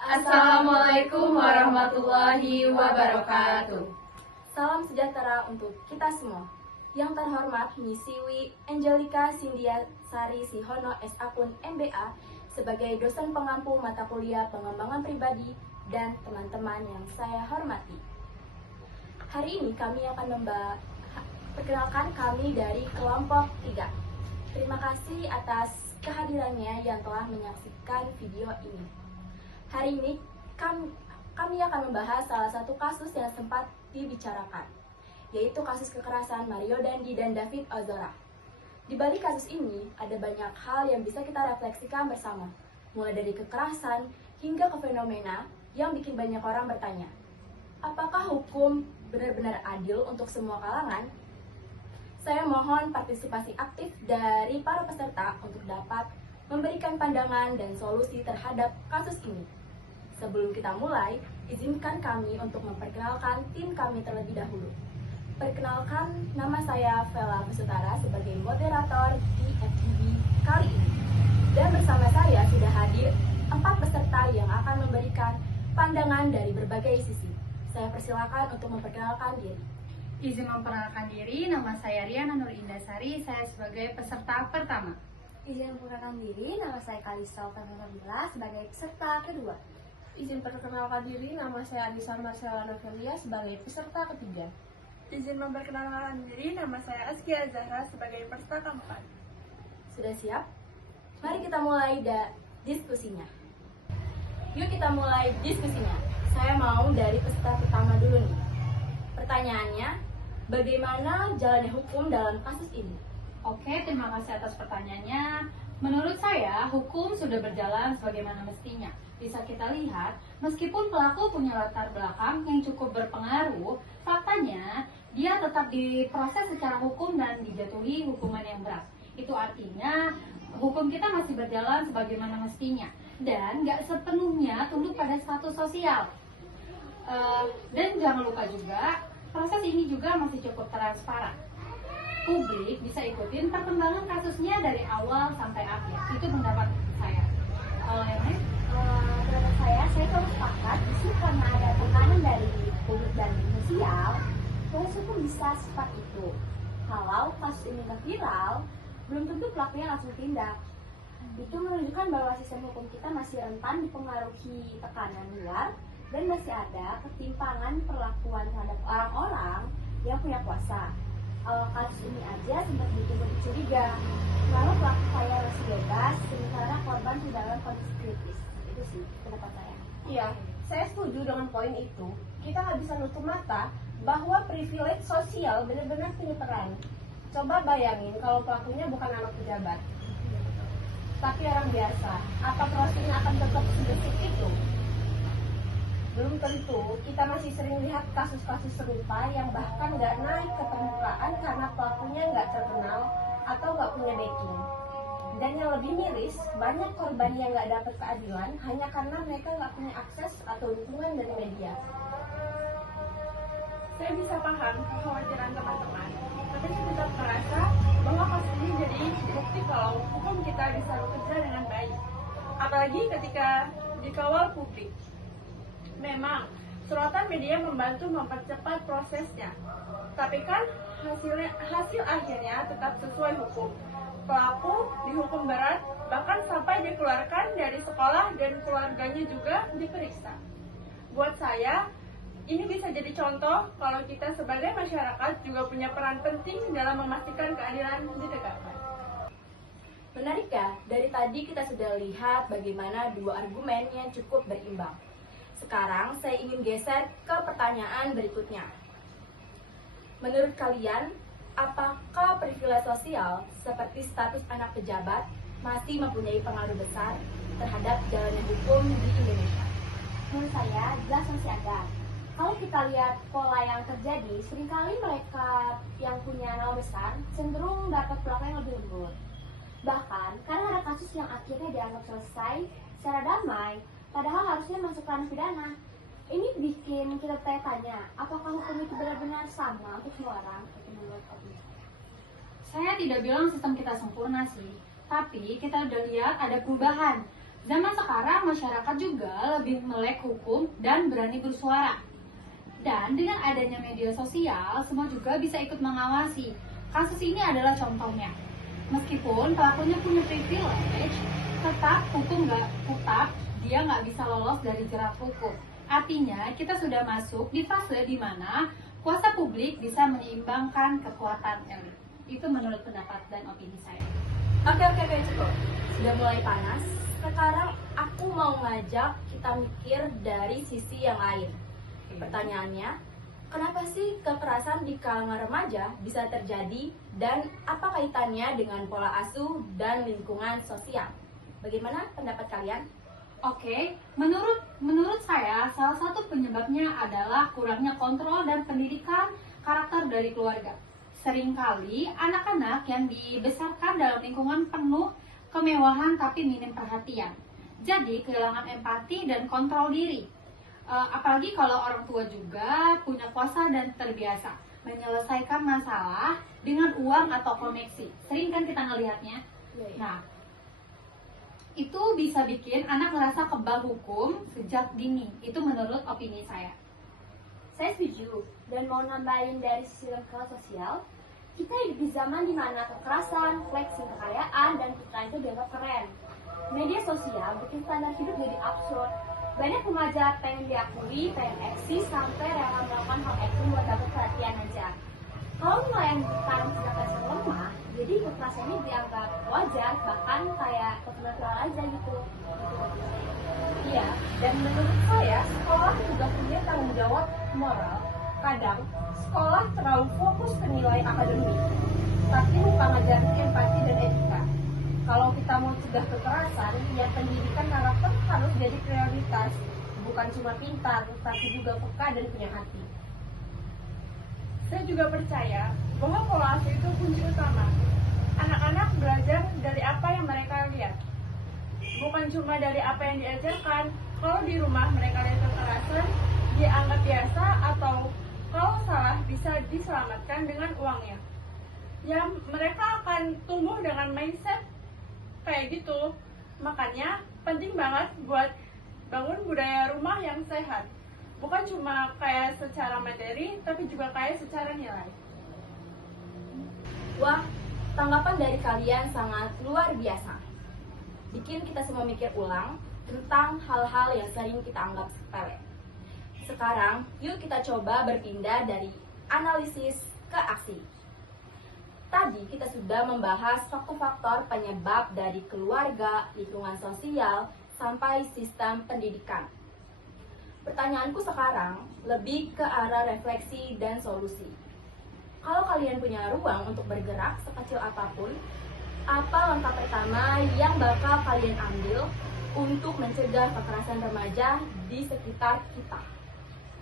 Assalamualaikum warahmatullahi wabarakatuh. Salam sejahtera untuk kita semua. Yang terhormat Miss Siwi Angelica Cynthia Sari Sihono S.Akun MBA sebagai dosen pengampu mata kuliah pengembangan pribadi dan teman-teman yang saya hormati. Hari ini kami akan perkenalkan kami dari kelompok 3. Terima kasih atas kehadirannya yang telah menyaksikan video ini. Hari ini kami akan membahas salah satu kasus yang sempat dibicarakan, yaitu kasus kekerasan Mario Dandi dan David Ozora. Di balik kasus ini, ada banyak hal yang bisa kita refleksikan bersama, mulai dari kekerasan hingga ke fenomena yang bikin banyak orang bertanya, apakah hukum benar-benar adil untuk semua kalangan? Saya mohon partisipasi aktif dari para peserta untuk dapat memberikan pandangan dan solusi terhadap kasus ini. Sebelum kita mulai, izinkan kami untuk memperkenalkan tim kami terlebih dahulu. Perkenalkan, nama saya Vela Pusutara sebagai moderator di FGD kali ini. Dan bersama saya sudah hadir 4 peserta yang akan memberikan pandangan dari berbagai sisi. Saya persilakan untuk memperkenalkan diri. Izin memperkenalkan diri, nama saya Riana Nur Indasari, saya sebagai peserta pertama. Izin memperkenalkan diri, nama saya Kalisa Fernanda sebagai peserta kedua. Izin perkenalkan diri, nama saya Anissa Marcella Novelia sebagai peserta ketiga. Izin memperkenalkan diri, nama saya Askia Zahra sebagai peserta keempat. Sudah siap? Mari kita mulai diskusinya. Yuk kita mulai diskusinya. Saya mau dari peserta pertama dulu nih. Pertanyaannya, bagaimana jalannya hukum dalam kasus ini? Oke, terima kasih atas pertanyaannya. Menurut saya, hukum sudah berjalan sebagaimana mestinya. Bisa kita lihat, meskipun pelaku punya latar belakang yang cukup berpengaruh, faktanya dia tetap diproses secara hukum dan dijatuhi hukuman yang berat. Itu artinya hukum kita masih berjalan sebagaimana mestinya dan nggak sepenuhnya tunduk pada status sosial. Dan jangan lupa juga, proses ini juga masih cukup transparan. Publik bisa ikutin perkembangan kasusnya dari awal sampai akhir. Itu pendapat saya. Kalau yang lain? Menurut saya cukup sepakat justru karena ada tekanan dari publik dan sosial, proses hukum bisa secepat itu. Kalau kasus ini viral, belum tentu pelakunya langsung tindak. Itu menunjukkan bahwa sistem hukum kita masih rentan dipengaruhi tekanan luar dan masih ada ketimpangan perlakuan terhadap orang-orang yang punya kuasa. Kasus ini aja sempat bikin curiga, lalu pelaku kaya masih bebas, sementara korban sudah dalam kondisi kritis. Itu sih pendapat saya. Iya, saya setuju dengan poin itu. Kita nggak bisa nutup mata bahwa privilege sosial benar-benar punya peran. Coba bayangin kalau pelakunya bukan anak pejabat, tapi orang biasa. Apa prosesnya akan tetap sebesit itu? Belum tentu. Kita masih sering lihat kasus-kasus serupa yang bahkan nggak naik ke permukaan karena pelakunya nggak terkenal atau nggak punya backing. Dan yang lebih miris, banyak korban yang nggak dapat keadilan hanya karena mereka nggak punya akses atau dukungan dari media. Saya bisa paham kekhawatiran teman-teman, tapi saya tetap merasa bahwa kasus ini jadi bukti kalau hukum kita bisa bekerja dengan baik, apalagi ketika dikawal publik. Memang, sorotan media membantu mempercepat prosesnya, tapi kan hasil akhirnya tetap sesuai hukum. Pelaku dihukum berat, bahkan sampai dikeluarkan dari sekolah dan keluarganya juga diperiksa. Buat saya, ini bisa jadi contoh kalau kita sebagai masyarakat juga punya peran penting dalam memastikan keadilan ditegakkan. Menarik ya, dari tadi kita sudah lihat bagaimana dua argumen yang cukup berimbang. Sekarang saya ingin geser ke pertanyaan berikutnya. Menurut kalian, apakah privilege sosial seperti status anak pejabat masih mempunyai pengaruh besar terhadap jalannya hukum di Indonesia? Menurut saya jelas masih ada. Kalau kita lihat pola yang terjadi, seringkali mereka yang punya nama besar cenderung dapat perlakuan yang lebih lembut. Bahkan karena ada kasus yang akhirnya dianggap selesai secara damai, padahal harusnya masuk ranah pidana. Ini bikin kita tanya, apakah hukum itu benar-benar sama untuk semua orang? Saya tidak bilang sistem kita sempurna sih, tapi kita udah lihat ada perubahan. Zaman sekarang masyarakat juga lebih melek hukum dan berani bersuara. Dan dengan adanya media sosial, semua juga bisa ikut mengawasi. Kasus ini adalah contohnya. Meskipun pelakunya punya privilege, tetap dia nggak bisa lolos dari jerat hukum. Artinya kita sudah masuk di fase di mana kuasa publik bisa menyeimbangkan kekuatan elit. Itu menurut pendapat dan opini saya. Oke, cukup. Sudah mulai panas. Sekarang aku mau ngajak kita mikir dari sisi yang lain. Pertanyaannya, kenapa sih kekerasan di kalangan remaja bisa terjadi dan apa kaitannya dengan pola asuh dan lingkungan sosial? Bagaimana pendapat kalian? Oke, menurut saya salah satu penyebabnya adalah kurangnya kontrol dan pendidikan karakter dari keluarga. Seringkali anak-anak yang dibesarkan dalam lingkungan penuh kemewahan tapi minim perhatian. Jadi kehilangan empati dan kontrol diri. Apalagi kalau orang tua juga punya kuasa dan terbiasa menyelesaikan masalah dengan uang atau koneksi. Sering kan kita ngelihatnya. Nah, itu bisa bikin anak ngerasa kebal hukum sejak dini. Itu menurut opini saya. Saya setuju, dan mau nambahin dari sisi lingkungan sosial, kita hidup di zaman dimana kekerasan, flexing kekayaan, dan putraan itu dianggap keren. Media sosial bikin standar hidup jadi absurd. Banyak remaja pengen diakui, pengen eksis, sampai rela melakukan hal ekstrim buat dapet perhatian aja. Kalau nilai yang ditanam sejak kecil lemah, jadi kekerasan ini dianggap wajar, bahkan kayak natural aja gitu. Iya, dan menurut saya sekolah juga punya tanggung jawab moral. Kadang sekolah terlalu fokus ke nilai akademik, tapi lupa ngajarin empati dan etika. Kalau kita mau cegah kekerasan, ya pendidikan karakter harus jadi prioritas. Bukan cuma pintar, tapi juga peka dan punya hati. Saya juga percaya bahwa pola asuh itu kunci utama. Anak-anak belajar dari apa yang mereka lihat, bukan cuma dari apa yang diajarkan. Kalau di rumah mereka lihat kekerasan, dianggap biasa, atau kalau salah bisa diselamatkan dengan uangnya. Ya, mereka akan tumbuh dengan mindset kayak gitu. Makanya penting banget buat bangun budaya rumah yang sehat. Bukan cuma kayak secara materi, tapi juga kayak secara nilai. Wah, tanggapan dari kalian sangat luar biasa. Bikin kita semua mikir ulang tentang hal-hal yang sering kita anggap sepele. Sekarang, yuk kita coba berpindah dari analisis ke aksi. Tadi kita sudah membahas faktor-faktor penyebab dari keluarga, lingkungan sosial, sampai sistem pendidikan. Pertanyaanku sekarang lebih ke arah refleksi dan solusi. Kalau kalian punya ruang untuk bergerak sekecil apapun, apa langkah pertama yang bakal kalian ambil untuk mencegah kekerasan remaja di sekitar kita?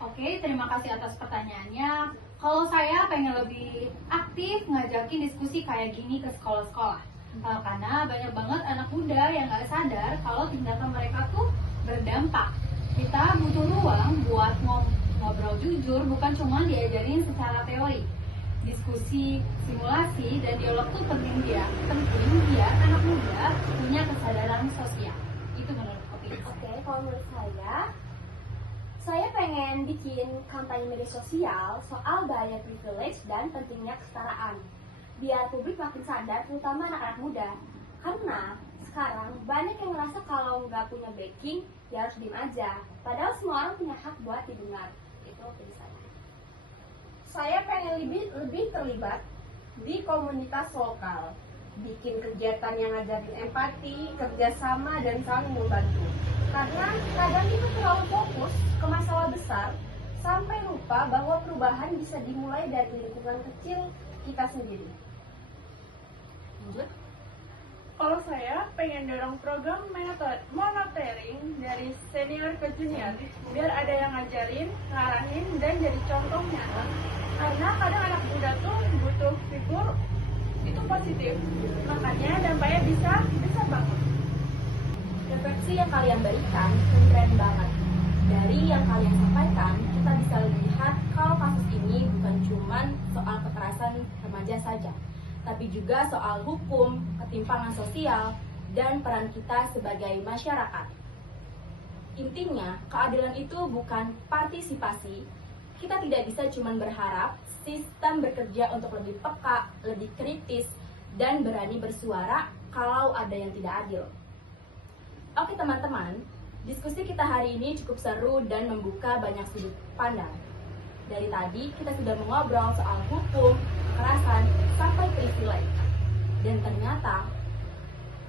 Oke, terima kasih atas pertanyaannya. Kalau saya pengen lebih aktif ngajakin diskusi kayak gini ke sekolah-sekolah. Karena banyak banget anak muda yang nggak sadar kalau tindakan mereka tuh berdampak. Kita butuh ruang buat ngobrol jujur, bukan cuma diajarin secara teori. Diskusi, simulasi, dan dialog tuh penting biar anak muda punya kesadaran sosial. Itu menurut opini. Oke, kalau menurut saya pengen bikin kampanye media sosial soal bahaya privilege dan pentingnya kesetaraan. Biar publik makin sadar, terutama anak-anak muda. Karena sekarang banyak yang ngerasa kalau nggak punya backing, ya harus diem aja. Padahal semua orang punya hak buat didengar. Itu opini saya. Saya pengen lebih terlibat di komunitas lokal, bikin kegiatan yang ngajarin empati, kerjasama, dan saling membantu. Karena kadang itu terlalu fokus ke masalah besar, sampai lupa bahwa perubahan bisa dimulai dari lingkungan kecil kita sendiri. Lanjut. Kalau saya pengen dorong program monitoring dari senior ke junior, biar ada yang ngajarin, ngarahin, dan jadi contoh nyata. Karena kadang anak muda tuh butuh figur itu positif, makanya dampaknya bisa banget. Refleksi yang kalian berikan keren banget. Dari yang kalian sampaikan, kita bisa lihat kalau kasus ini bukan cuma soal kekerasan remaja saja, tapi juga soal hukum, ketimpangan sosial, dan peran kita sebagai masyarakat. Intinya, keadilan itu bukan partisipasi. Kita tidak bisa cuma berharap sistem bekerja untuk lebih peka, lebih kritis, dan berani bersuara kalau ada yang tidak adil. Oke teman-teman, diskusi kita hari ini cukup seru dan membuka banyak sudut pandang. Dari tadi kita sudah mengobrol soal hukum, kekerasan, sampai privilege. Dan ternyata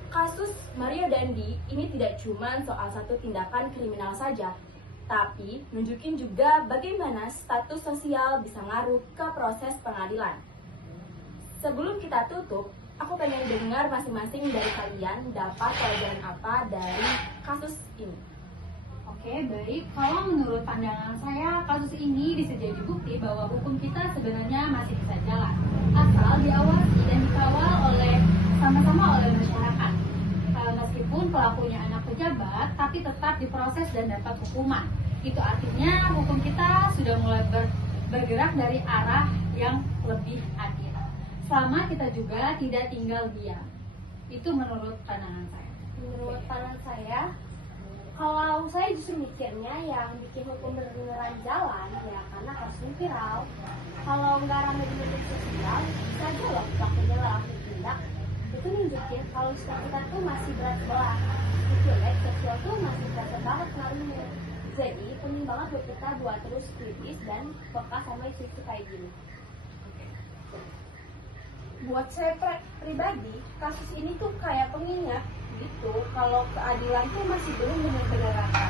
kasus Mario Dandi ini tidak cuma soal satu tindakan kriminal saja, tapi nunjukin juga bagaimana status sosial bisa ngaruh ke proses pengadilan. Sebelum kita tutup, aku pengen dengar masing-masing dari kalian dapat pelajaran apa dari kasus ini. Oke, baik. Kalau menurut pandangan saya, kasus ini bisa jadi bukti bahwa hukum kita sebenarnya masih bisa jalan, asal diawasi dan dikawal sama-sama oleh masyarakat. Meskipun pelakunya anak pejabat, tapi tetap diproses dan dapat hukuman. Itu artinya hukum kita sudah mulai bergerak dari arah yang lebih adil. Selama kita juga tidak tinggal diam. Itu menurut pandangan saya. Menurut pandangan saya, kalau saya justru mikirnya yang bikin hukum beneran jalan ya karena kasusnya viral. Kalau nggak ramai di media sosial, bisa aja loh pelakunya langsung tindak. Itu nunjukin kalau sistem kita tuh masih berat sebelah. Privilege seksual tuh masih berasa banget pengaruhnya. Jadi penting banget buat kita buat terus kritis dan peka sama isu-isu kayak gini. Buat saya pribadi, kasus ini tuh kayak pengingat gitu kalau keadilan tuh masih belum benar-benar rata.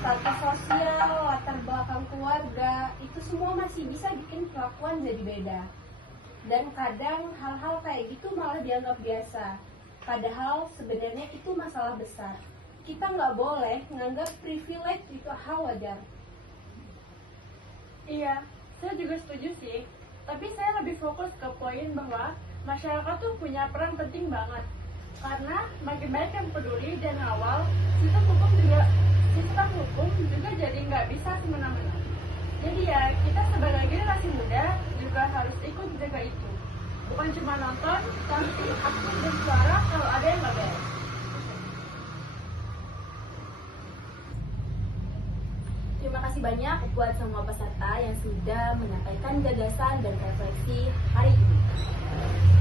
Status sosial, latar belakang keluarga, itu semua masih bisa bikin perlakuan jadi beda. Dan kadang hal-hal kayak gitu malah dianggap biasa. Padahal sebenarnya itu masalah besar. Kita nggak boleh menganggap privilege itu hal wajar. Iya, saya juga setuju sih. Tapi saya lebih fokus ke poin bahwa masyarakat tuh punya peran penting banget. Karena makin banyak yang peduli dan awal, sistem hukum juga jadi nggak bisa semena-mena. Jadi ya, kita sebagai generasi muda juga harus ikut jaga itu. Bukan cuma nonton, tapi aktif bersuara kalau ada yang nggak beres. Terima kasih banyak buat semua peserta yang sudah menyampaikan gagasan dan refleksi hari ini.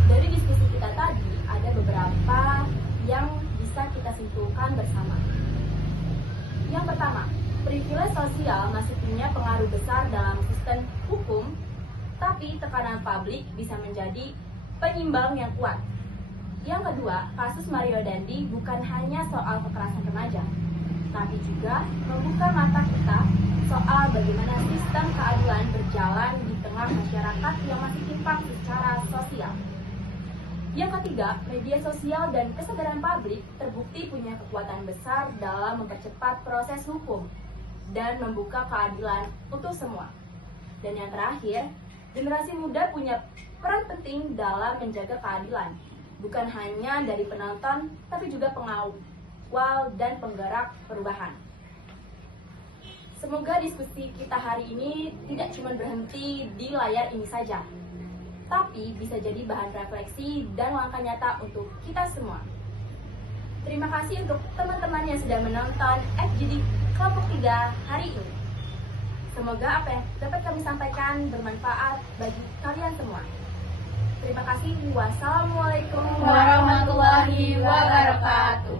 Dari diskusi kita tadi, ada beberapa yang bisa kita simpulkan bersama. Yang pertama, privilege sosial masih punya pengaruh besar dalam sistem hukum, tapi tekanan publik bisa menjadi penyimbang yang kuat. Yang kedua, kasus Mario Dandi bukan hanya soal kekerasan remaja, tapi juga membuka mata kita soal bagaimana sistem keadilan berjalan di tengah masyarakat yang masih timpang secara sosial. Yang ketiga, media sosial dan kesadaran publik terbukti punya kekuatan besar dalam mempercepat proses hukum dan membuka keadilan untuk semua. Dan yang terakhir, generasi muda punya peran penting dalam menjaga keadilan, bukan hanya dari penonton, tapi juga pengawal dan penggerak perubahan. Semoga diskusi kita hari ini tidak cuma berhenti di layar ini saja, tapi bisa jadi bahan refleksi dan langkah nyata untuk kita semua. Terima kasih untuk teman-teman yang sudah menonton FGD kelompok 3 hari ini. Semoga apa yang dapat kami sampaikan bermanfaat bagi kalian semua. Terima kasih. Wassalamualaikum Warahmatullahi wabarakatuh.